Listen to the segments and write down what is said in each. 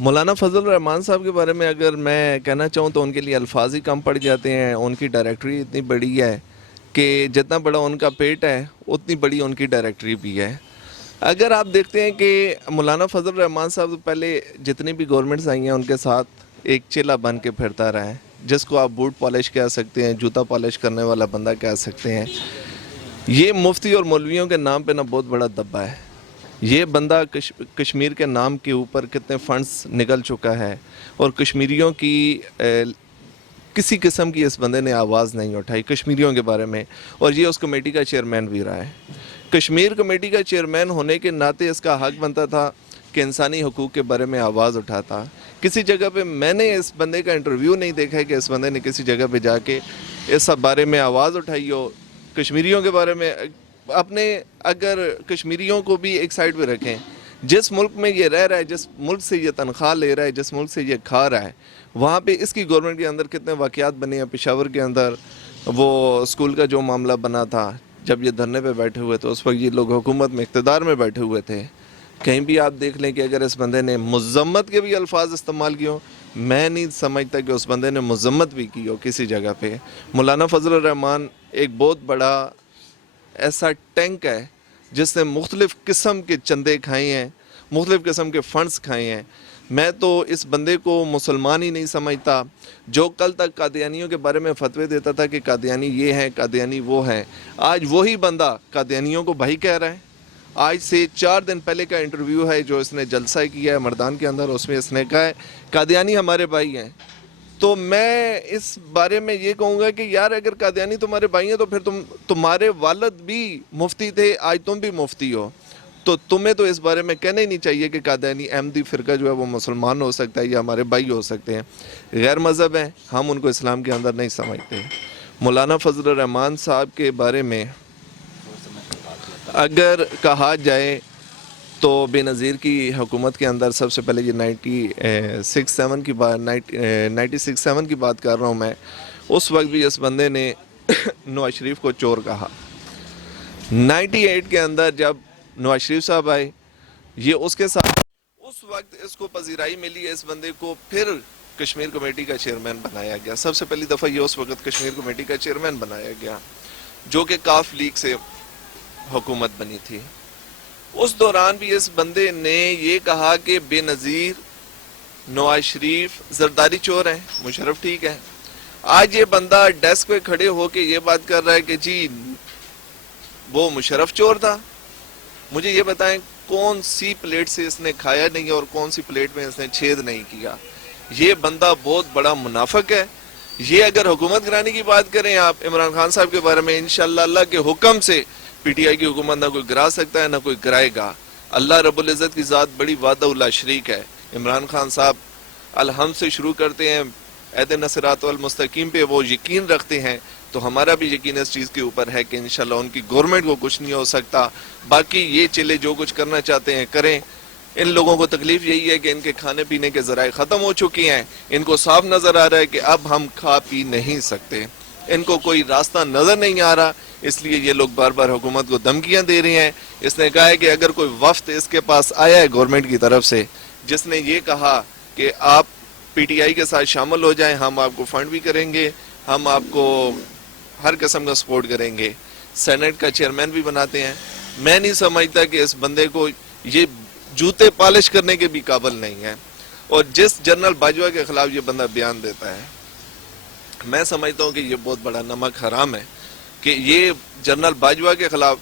مولانا فضل الرحمان صاحب کے بارے میں اگر میں کہنا چاہوں تو ان کے لیے الفاظ ہی کم پڑ جاتے ہیں. ان کی ڈائریکٹری اتنی بڑی ہے کہ جتنا بڑا ان کا پیٹ ہے اتنی بڑی ان کی ڈائریکٹری بھی ہے. اگر آپ دیکھتے ہیں کہ مولانا فضل الرحمان صاحب پہلے جتنی بھی گورنمنٹس آئی ہیں ان کے ساتھ ایک چیلا بن کے پھرتا رہا ہے, جس کو آپ بوٹ پالش کہہ سکتے ہیں, جوتا پالش کرنے والا بندہ کہہ سکتے ہیں. یہ مفتی اور مولویوں کے نام پہ نا بہت بڑا دبا ہے. یہ بندہ کشمیر کے نام کے اوپر کتنے فنڈز نکل چکا ہے, اور کشمیریوں کی کسی قسم کی اس بندے نے آواز نہیں اٹھائی کشمیریوں کے بارے میں, اور یہ اس کمیٹی کا چیئرمین بھی رہا ہے. کشمیر کمیٹی کا چیئرمین ہونے کے ناطے اس کا حق بنتا تھا کہ انسانی حقوق کے بارے میں آواز اٹھاتا. کسی جگہ پہ میں نے اس بندے کا انٹرویو نہیں دیکھا ہے کہ اس بندے نے کسی جگہ پہ جا کے اس بارے میں آواز اٹھائی ہو کشمیریوں کے بارے میں. اپنے اگر کشمیریوں کو بھی ایک سائڈ پہ رکھیں, جس ملک میں یہ رہ رہا ہے, جس ملک سے یہ تنخواہ لے رہا ہے, جس ملک سے یہ کھا رہا ہے, وہاں پہ اس کی گورنمنٹ کے اندر کتنے واقعات بنے ہیں. پشاور کے اندر وہ اسکول کا جو معاملہ بنا تھا, جب یہ دھرنے پہ بیٹھے ہوئے تھے اس وقت یہ لوگ حکومت میں اقتدار میں بیٹھے ہوئے تھے. کہیں بھی آپ دیکھ لیں کہ اگر اس بندے نے مذمت کے بھی الفاظ استعمال کیے ہوں, میں نہیں سمجھتا کہ اس بندے نے مذمت بھی کی ہو کسی جگہ پہ. مولانا فضل الرحمان ایک بہت بڑا ایسا ٹینک ہے جس نے مختلف قسم کے چندے کھائے ہیں, مختلف قسم کے فنڈز کھائے ہیں. میں تو اس بندے کو مسلمان ہی نہیں سمجھتا. جو کل تک قادیانیوں کے بارے میں فتوے دیتا تھا کہ قادیانی یہ ہیں, قادیانی وہ ہیں, آج وہی بندہ قادیانیوں کو بھائی کہہ رہا ہے. آج سے 4 دن پہلے کا انٹرویو ہے جو اس نے جلسہ کیا ہے مردان کے اندر, اس میں اس نے کہا ہے قادیانی ہمارے بھائی ہیں. تو میں اس بارے میں یہ کہوں گا کہ یار اگر قادیانی تمہارے بھائی ہیں تو پھر تمہارے والد بھی مفتی تھے, آج تم بھی مفتی ہو, تو تمہیں تو اس بارے میں کہنا ہی نہیں چاہیے کہ قادیانی احمدی فرقہ جو ہے وہ مسلمان ہو سکتا ہے یا ہمارے بھائی ہو سکتے ہیں. غیر مذہب ہیں, ہم ان کو اسلام کے اندر نہیں سمجھتے. مولانا فضل الرحمان صاحب کے بارے میں اگر کہا جائے تو بے نظیر کی حکومت کے اندر سب سے پہلے یہ 96-7 کی بات 96-7 کی بات کر رہا ہوں میں, اس وقت بھی اس بندے نے نواز شریف کو چور کہا. 98 کے اندر جب نواز شریف صاحب آئے, یہ اس کے ساتھ اس وقت اس کو پذیرائی ملی ہے, اس بندے کو پھر کشمیر کمیٹی کا چیئرمین بنایا گیا. سب سے پہلی دفعہ یہ اس وقت کشمیر کمیٹی کا چیئرمین بنایا گیا جو کہ کاف لیگ سے حکومت بنی تھی. اس دوران بھی اس بندے نے یہ کہا کہ بے نظیر نواز شریف زرداری چور ہیں, مشرف ٹھیک ہے. آج یہ بندہ ڈیسک پہ کھڑے ہو کے یہ بات کر رہا ہے کہ جی وہ مشرف چور تھا. مجھے یہ بتائیں کون سی پلیٹ سے اس نے کھایا نہیں اور کون سی پلیٹ میں اس نے چھید نہیں کیا. یہ بندہ بہت بڑا منافق ہے. یہ اگر حکومت گرانے کی بات کریں آپ عمران خان صاحب کے بارے میں, انشاءاللہ اللہ کے حکم سے پی ٹی آئی کی حکومت نہ کوئی گرا سکتا ہے نہ کوئی گرائے گا. اللہ رب العزت کی ذات بڑی وحدہ لا شریک ہے. عمران خان صاحب الحمد سے شروع کرتے ہیں, اہدنا الصراط المستقیم پہ وہ یقین رکھتے ہیں, تو ہمارا بھی یقین اس چیز کے اوپر ہے کہ انشاءاللہ ان کی گورنمنٹ کو کچھ نہیں ہو سکتا. باقی یہ چلے جو کچھ کرنا چاہتے ہیں کریں. ان لوگوں کو تکلیف یہی ہے کہ ان کے کھانے پینے کے ذرائع ختم ہو چکی ہیں. ان کو صاف نظر آ رہا ہے کہ اب ہم کھا پی نہیں سکتے. ان کو کوئی راستہ نظر نہیں آ رہا, اس لیے یہ لوگ بار بار حکومت کو دھمکیاں دے رہے ہیں. اس نے کہا ہے کہ اگر کوئی وفد اس کے پاس آیا ہے گورنمنٹ کی طرف سے جس نے یہ کہا کہ آپ پی ٹی آئی کے ساتھ شامل ہو جائیں, ہم آپ کو فنڈ بھی کریں گے, ہم آپ کو ہر قسم کا سپورٹ کریں گے, سینٹ کا چیئرمین بھی بناتے ہیں. میں نہیں سمجھتا کہ اس بندے کو یہ جوتے پالش کرنے کے بھی قابل نہیں ہے. اور جس جنرل باجوہ کے خلاف یہ بندہ بیان دیتا ہے, میں سمجھتا ہوں کہ یہ بہت بڑا نمک حرام ہے کہ یہ جنرل باجوہ کے خلاف,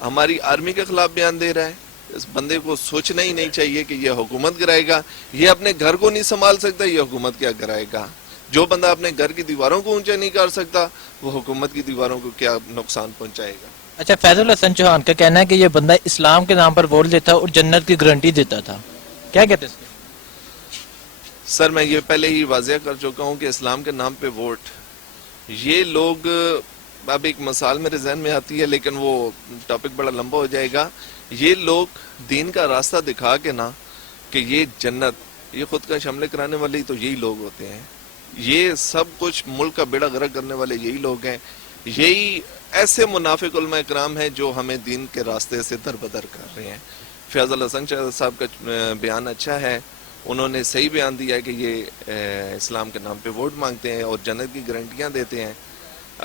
ہماری آرمی کے خلاف بیان دے رہا ہے. اس بندے کو سوچنا ہی نہیں چاہیے کہ یہ حکومت گرائے گا. یہ اپنے گھر کو نہیں سنبھال سکتا, یہ حکومت کیا گرائے گا. جو بندہ اپنے گھر کی دیواروں کو اونچا نہیں کر سکتا وہ حکومت کی دیواروں کو کیا نقصان پہنچائے گا. اچھا, فیض الحسن چوہان کا کہنا ہے کہ یہ بندہ اسلام کے نام پر ووٹ دیتا اور جنت کی گارنٹی دیتا تھا, کیا کہتے ہیں اس کے؟ سر میں یہ پہلے ہی واضح کر چکا ہوں کہ اسلام کے نام پہ ووٹ, یہ لوگ, اب ایک مثال میرے ذہن میں آتی ہے لیکن وہ ٹاپک بڑا لمبا ہو جائے گا. یہ لوگ دین کا راستہ دکھا کے نا کہ یہ جنت, یہ خود کا شملے کرانے والے تو یہی لوگ ہوتے ہیں. یہ سب کچھ ملک کا بیڑا غرق کرنے والے یہی لوگ ہیں. یہی ایسے منافق علماء اکرام ہیں جو ہمیں دین کے راستے سے در بدر کر رہے ہیں. فیض الحسن صاحب کا بیان اچھا ہے, انہوں نے صحیح بیان دیا ہے کہ یہ اسلام کے نام پہ ووٹ مانگتے ہیں اور جنت کی گارنٹیاں دیتے ہیں.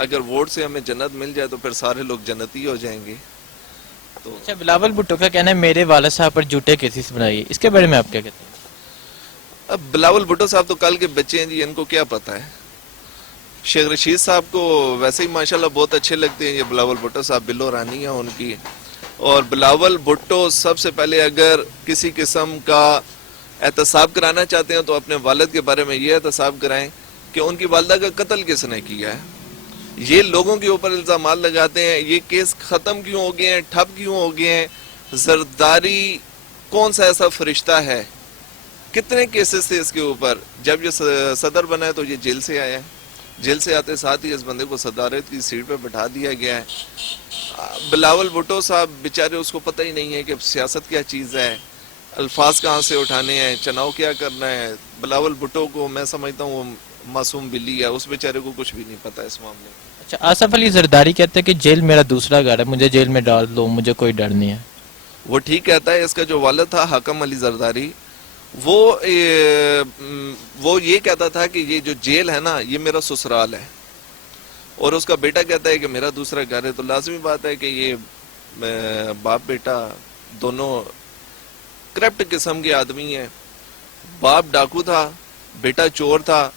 اگر ووٹ سے ہمیں جنت مل جائے تو پھر سارے لوگ جنتی ہو جائیں گے. تو اچھا، بلاول بھٹو کا کہنا ہے میرے والد صاحب پر جھوٹے کیسز بنائیے، اس کے بارے میں آپ کیا کہتے ہیں؟ اب بلاول بھٹو صاحب تو کل کے بچے ہیں جی، ان کو کیا پتہ ہے. شیخ رشید صاحب کو ویسے ہی ماشاءاللہ بہت اچھے لگتے ہیں یہ بلاول بھٹو صاحب، بلو رانی ہیں ان کی. اور بلاول بھٹو سب سے پہلے اگر کسی قسم کا احتساب کرانا چاہتے ہیں تو اپنے والد کے بارے میں یہ احتساب کرائیں کہ ان کی والدہ کا قتل کس نے کیا ہے. یہ لوگوں کے اوپر الزامات لگاتے ہیں، یہ کیس ختم کیوں ہو گئے ہیں، ٹھپ کیوں ہو گئے ہیں. زرداری کون سا ایسا فرشتہ ہے، کتنے کیسز تھے اس کے اوپر. جب یہ صدر بنا ہے تو یہ جیل سے آیا ہے، جیل سے آتے ساتھ ہی اس بندے کو صدارت کی سیٹ پہ بٹھا دیا گیا ہے. بلاول بھٹو صاحب بیچارے، اس کو پتہ ہی نہیں ہے کہ سیاست کیا چیز ہے، الفاظ کہاں سے اٹھانے ہیں، چناؤ کیا کرنا ہے. بلاول بھٹو کو میں سمجھتا ہوں وہ معصوم بلی ہے، اس بیچارے کو کچھ بھی نہیں پتا اس معاملے میں. اچھا، آصف علی زرداری کہتے ہیں کہ جیل میرا دوسرا گھر ہے، مجھے جیل میں ڈال دو، مجھے کوئی ڈر نہیں ہے. وہ ٹھیک کہتا ہے. اس کا جو والد تھا حاکم علی زرداری، وہ یہ کہتا تھا کہ یہ جو جیل ہے نا یہ میرا سسرال ہے، اور اس کا بیٹا کہتا ہے کہ میرا دوسرا گھر ہے. تو لازمی بات ہے کہ یہ باپ بیٹا دونوں کرپٹ قسم کے آدمی ہیں. باپ ڈاکو تھا، بیٹا چور تھا.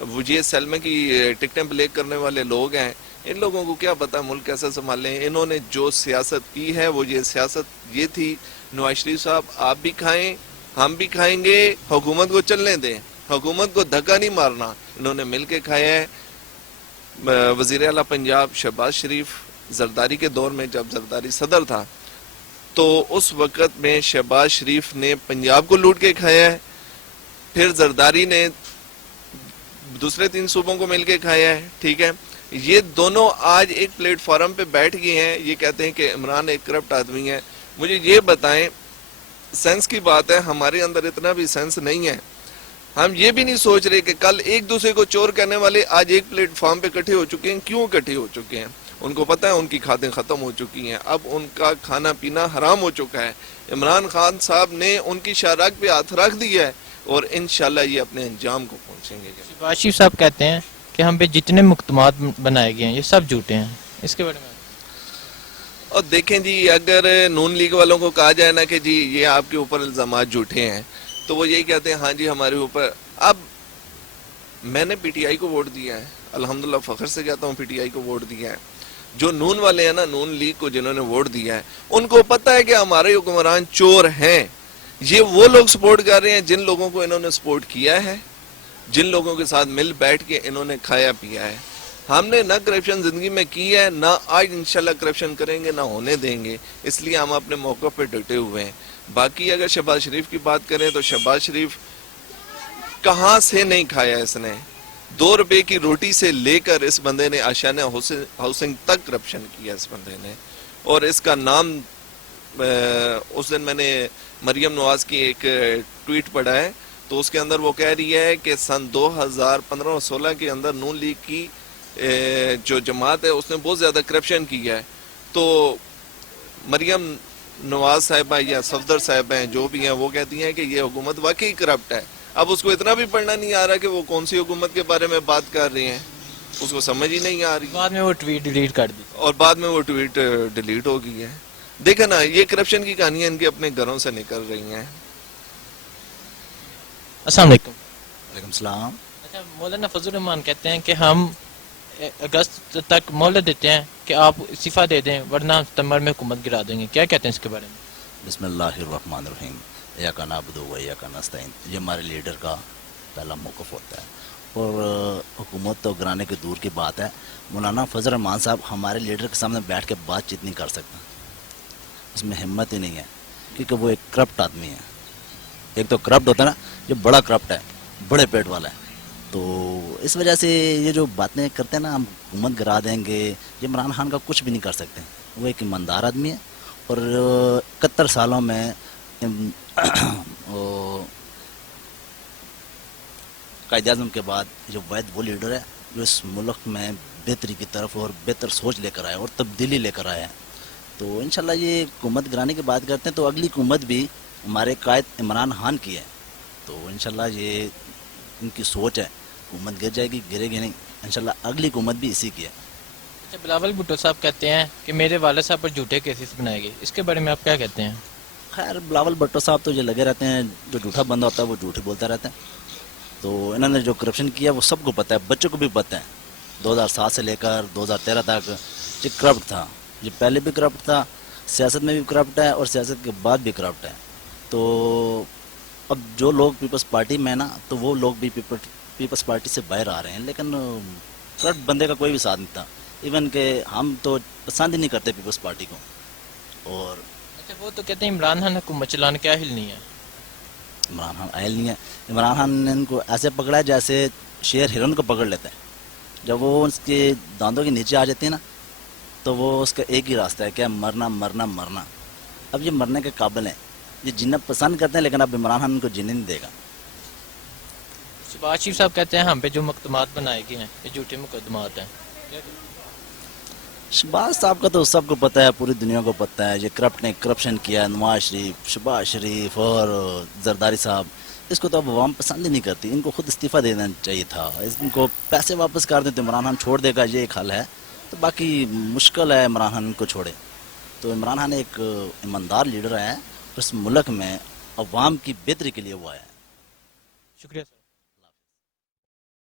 وہ یہ سلمے کی ٹکٹیں پلے کرنے والے لوگ ہیں. ان لوگوں کو کیا پتا ملک کیسے سنبھالیں. انہوں نے جو سیاست کی ہے وہ یہ سیاست یہ تھی، نواز شریف صاحب آپ بھی کھائیں ہم بھی کھائیں گے، حکومت کو چلنے دیں، حکومت کو دھکا نہیں مارنا. انہوں نے مل کے کھایا ہے. وزیر اعلیٰ پنجاب شہباز شریف زرداری کے دور میں، جب زرداری صدر تھا تو اس وقت میں شہباز شریف نے پنجاب کو لوٹ کے کھایا ہے. پھر زرداری نے دوسرے 3 صوبوں کو مل کے کھایا ہے. ٹھیک ہے، یہ دونوں آج ایک پلیٹ فارم پہ بیٹھ گئے ہیں. یہ کہتے ہیں کہ عمران ایک کرپٹ آدمی ہے. مجھے یہ بتائیں، سینس کی بات ہے، ہمارے اندر اتنا بھی سینس نہیں ہے. ہم یہ بھی نہیں سوچ رہے کہ کل ایک دوسرے کو چور کہنے والے آج ایک پلیٹ فارم پہ اکٹھے ہو چکے ہیں. کیوں اکٹھے ہو چکے ہیں؟ ان کو پتہ ہے ان کی کھادیں ختم ہو چکی ہیں، اب ان کا کھانا پینا حرام ہو چکا ہے. عمران خان صاحب نے ان کی شاہراہ پہ ہاتھ رکھ دیا ہے، اور انشاءاللہ یہ اپنے انجام کو پہنچیں گے. شہباز شریف صاحب کہتے ہیں کہ ہم پہ جتنے مقدمات بنائے گئے ہیں یہ سب جھوٹے ہیں، اس کے بارے میں؟ اور دیکھیں جی، اگر نون لیگ والوں کو کہا جائے نا کہ جی یہ آپ کے اوپر الزامات جھوٹے ہیں، تو وہ یہی کہتے ہیں ہاں جی ہمارے اوپر. اب میں نے پی ٹی آئی کو ووٹ دیا ہے، الحمدللہ فخر سے کہتا ہوں پی ٹی آئی کو ووٹ دیا ہے. جو نون والے ہیں نا، نون لیگ کو جنہوں نے ووٹ دیا ہے، ان کو پتہ ہے کہ ہمارے حکمران چور ہیں. یہ وہ لوگ سپورٹ کر رہے ہیں جن لوگوں کو انہوں نے سپورٹ کیا ہے، جن لوگوں کے ساتھ مل بیٹھ کے انہوں نے کھایا پیا ہے. ہم نے نہ کرپشن زندگی میں کی ہے، نہ آج انشاءاللہ کرپشن کریں گے، نہ ہونے دیں گے. اس لیے ہم اپنے موقع پہ ڈٹے ہوئے ہیں. باقی اگر شہباز شریف کی بات کریں تو شہباز شریف کہاں سے نہیں کھایا اس نے. 2 روپے کی روٹی سے لے کر اس بندے نے آشیانہ ہاؤسنگ تک کرپشن کیا اس بندے نے. اور اس کا نام اس دن میں نے مریم نواز کی ایک ٹویٹ پڑھا ہے، تو اس کے اندر وہ کہہ رہی ہے کہ سن 2015 اور 16 کے اندر نون لیگ کی جو جماعت ہے اس نے بہت زیادہ کرپشن کیا ہے. تو مریم نواز صاحبہ یا صفدر صاحبہ ہیں جو بھی ہیں، وہ کہتی ہیں کہ یہ حکومت واقعی کرپٹ ہے. اب اس کو اتنا بھی پڑھنا نہیں آ رہا کہ وہ کون سی حکومت کے بارے میں بات کر رہے ہیں، اس کو سمجھ ہی نہیں آ رہی. بعد میں وہ ٹویٹ ڈیلیٹ کر دی، اور بعد میں وہ ٹویٹ ڈیلیٹ ہو گئی ہے. دیکھیں نا، یہ کرپشن کی کہانیاں ان کے اپنے گھروں سے نکل رہی ہیں. السلام علیکم. وعلیکم السلام. اچھا، مولانا فضل الرحمان کہتے ہیں کہ ہم اگست تک مہلت دیتے ہیں کہ آپ استعفیٰ دے دیں ورنہ ستمبر میں حکومت گرا دیں گے، کیا کہتے ہیں اس کے بارے میں؟ بسم اللہ الرحمن الرحیم. ایاک نعبد و ایاک نستعین. یہ ہمارے لیڈر کا پہلا موقف ہوتا ہے، اور حکومت تو گرانے کی دور کی بات ہے. مولانا فضل الرحمان صاحب ہمارے لیڈر کے سامنے بیٹھ کے بات چیت نہیں کر سکتا، اس میں ہمت ہی نہیں ہے، کیونکہ وہ ایک کرپٹ آدمی ہے. ایک تو کرپٹ ہوتا ہے نا، جو بڑا کرپٹ ہے، بڑے پیٹ والا ہے. تو اس وجہ سے یہ جو باتیں کرتے ہیں نا، ہم حکومت گرا دیں گے، یہ عمران خان کا کچھ بھی نہیں کر سکتے. وہ ایک ایماندار آدمی ہے، اور 71 سالوں میں قائد اعظم کے بعد جو واحد وہ لیڈر ہے جو اس ملک میں بہتری کی طرف اور بہتر سوچ لے کر آیا اور تبدیلی لے کر آیا ہے. تو انشاءاللہ یہ حکومت گرانے کی بات کرتے ہیں تو اگلی حکومت بھی ہمارے قائد عمران خان کی ہے. تو انشاءاللہ یہ ان کی سوچ ہے، حکومت گر جائے گی، گرے گی نہیں، انشاءاللہ اگلی حکومت بھی اسی کی ہے۔ اچھا، بلاول بھٹو صاحب کہتے ہیں کہ میرے والد صاحب پر جھوٹے کیسز بنائے گئے، اس کے بارے میں آپ کیا کہتے ہیں؟ خیر بلاول بھٹو صاحب تو یہ لگے رہتے ہیں، جو جھوٹا بندہ ہوتا ہے وہ جھوٹ ہی بولتا رہتا ہے۔ تو انہوں نے جو کرپشن کیا وہ سب کو پتہ ہے، بچوں کو بھی پتہ ہے۔ 2007 سے لے کر 2013 تک یہ کرپٹ تھا، یہ پہلے بھی کرپٹ تھا، سیاست میں بھی کرپٹ ہے اور سیاست کے بعد بھی کرپٹ ہے۔ تو اب جو لوگ پیپلز پارٹی میں نا، تو وہ لوگ بھی پیپلز پارٹی سے باہر آ رہے ہیں، لیکن کرپٹ بندے کا کوئی بھی ساتھ نہیں تھا۔ ایون کہ ہم تو پسند ہی نہیں کرتے پیپلز پارٹی کو۔ اور اچھا، وہ تو کہتے ہیں عمران خان حکومت چلانے کیا ہل نہیں ہے۔ عمران خان آئل نہیں ہے، عمران خان نے ان کو ایسے پکڑا ہے جیسے شیر ہرن کو پکڑ لیتا ہے، جب وہ اس کے دانتوں کے نیچے آ جاتی ہے نا، تو وہ اس کا ایک ہی راستہ ہے کہ مرنا مرنا مرنا۔ اب یہ مرنے کے قابل ہیں، یہ جینا پسند کرتے ہیں، لیکن اب عمران خان ان کو جینے نہیں دے گا۔ شہباز شریف صاحب کہتے ہیں ہم پہ جو مقدمات بنائے گئے ہیں یہ جھوٹے مقدمات ہیں۔ شہباز صاحب کا تو سب کو پتہ ہے، پوری دنیا کو پتہ ہے، یہ کرپٹ نے کرپشن کیا ہے۔ نواز شریف، شہباز شریف اور زرداری صاحب، اس کو تو اب عوام پسند ہی نہیں کرتی، ان کو خود استعفیٰ دے دینا چاہیے تھا، ان کو پیسے واپس کر دیں تو عمران خان چھوڑ دے گا، یہ ایک حل ہے۔ تو باقی مشکل ہے عمران خان کو چھوڑے۔ تو عمران خان ایک ایماندار لیڈر ہے، اس ملک میں عوام کی بہتری کے لیے وہ آیا ہے۔ شکریہ سر۔